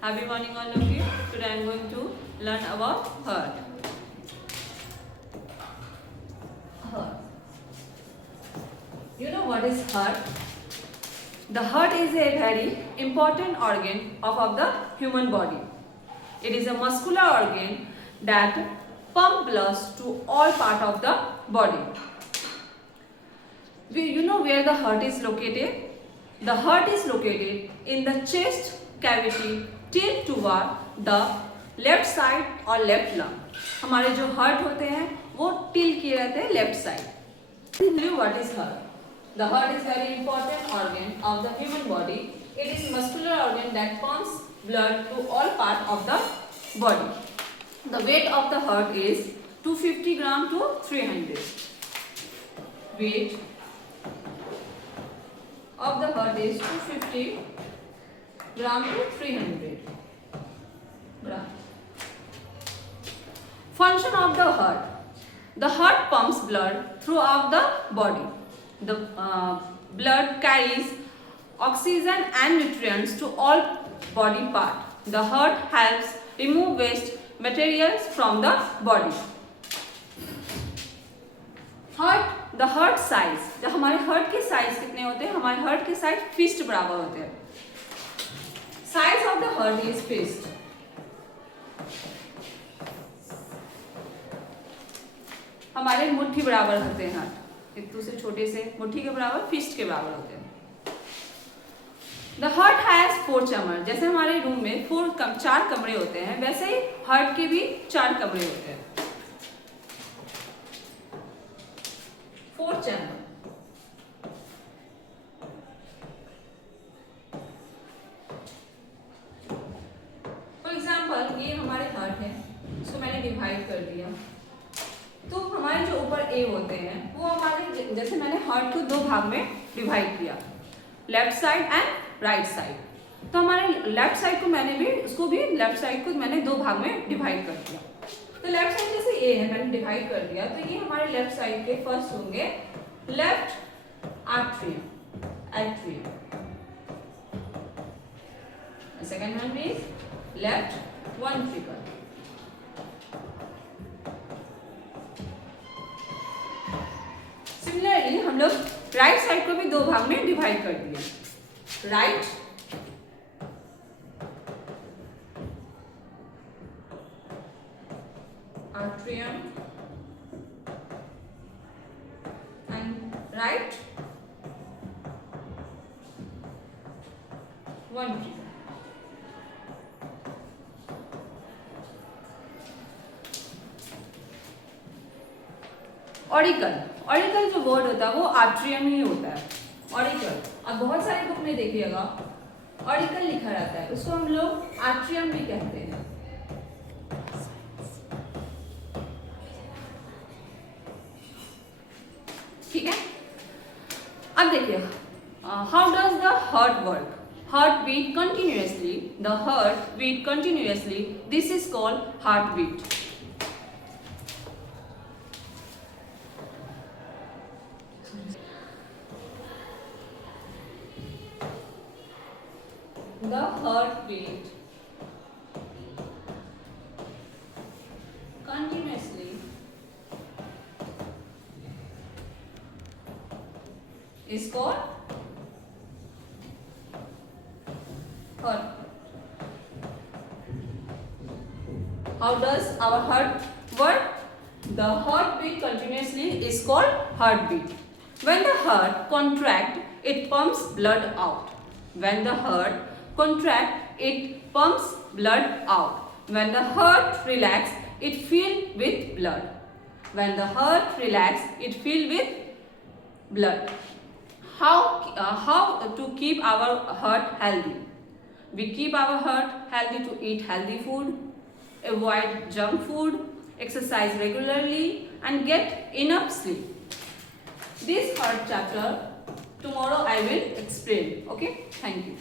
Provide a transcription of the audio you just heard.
Happy morning all of you. Today I am going to learn about heart. Heart. You know what is heart? The heart is a very important organ of the human body. It is a muscular organ that pumps blood to all parts of the body. You know where the heart is located? The heart is located in the chest cavity till toward the left side or left lung. हमारे जो heart होते हैं वो tilt किए रहते हैं left side. What is heart? The heart is very important organ of the human body. It is muscular organ that pumps blood to all parts of the body. The weight of the heart is 250 gram to 300. Weight of the heart is 250 gram to 300 gram. Function of the heart. The heart pumps blood throughout the body. The blood carries oxygen and nutrients to all body parts. The heart helps remove waste materials from the body. The heart size. जब हमारे heart के size कितने होते हैं? हमारे heart के size fist बराबर होते हैं. Size of the heart is fist. हमारे मुट्ठी बराबर होते हैं हार्ट. इतने से छोटे से मुट्ठी के बराबर फिस्ट के बराबर होते हैं. The heart has 4 chamber. जैसे हमारे रूम में 4 कमरे होते हैं वैसे ही हार्ट के भी 4 कमरे होते हैं. 4 चैम्बर. फॉर एग्जाम्पल ये हमारे हार्ट है, इसको मैंने डिवाइड कर दिया. तो हमारे जो ऊपर ए होते हैं वो हमारे, जैसे मैंने हार्ट को 2 भाग में डिवाइड किया, left side and right side. तो हमारे लेफ्ट साइड को मैंने भी, उसको भी लेफ्ट साइड को मैंने 2 भाग में डिवाइड कर दिया. तो लेफ्ट साइड जैसे ए है मैंने डिवाइड कर दिया, तो ये हमारे लेफ्ट साइड के फर्स्ट होंगे left atrium. Second one is left ventricle. Similarly हम लोग राइट साइड को भी 2 भाग में डिवाइड कर दिए. Right atrium and right ventricle. Auricle जो वर्ड होता है वो आर्ट्रियम ही होता है. ऑरिकल अब बहुत सारे बुक में देखिएगा ऑरिकल लिखा रहता है, उसको हम लोग आर्ट्रियम भी कहते हैं. ठीक है. अब देखिए how does the heart work. Heart beat continuously. The heart beat continuously. This is called heart beat. The heartbeat continuously is called heart. How does our heart work? The heartbeat continuously is called heartbeat. When the heart contracts, it pumps blood out. When the heart contract, it pumps blood out. When the heart relax, it fill with blood. When the heart relax, it fill with blood. How to keep our heart healthy? We keep our heart healthy to eat healthy food, avoid junk food, exercise regularly, and get enough sleep. This heart chapter tomorrow I will explain. Okay? Thank you.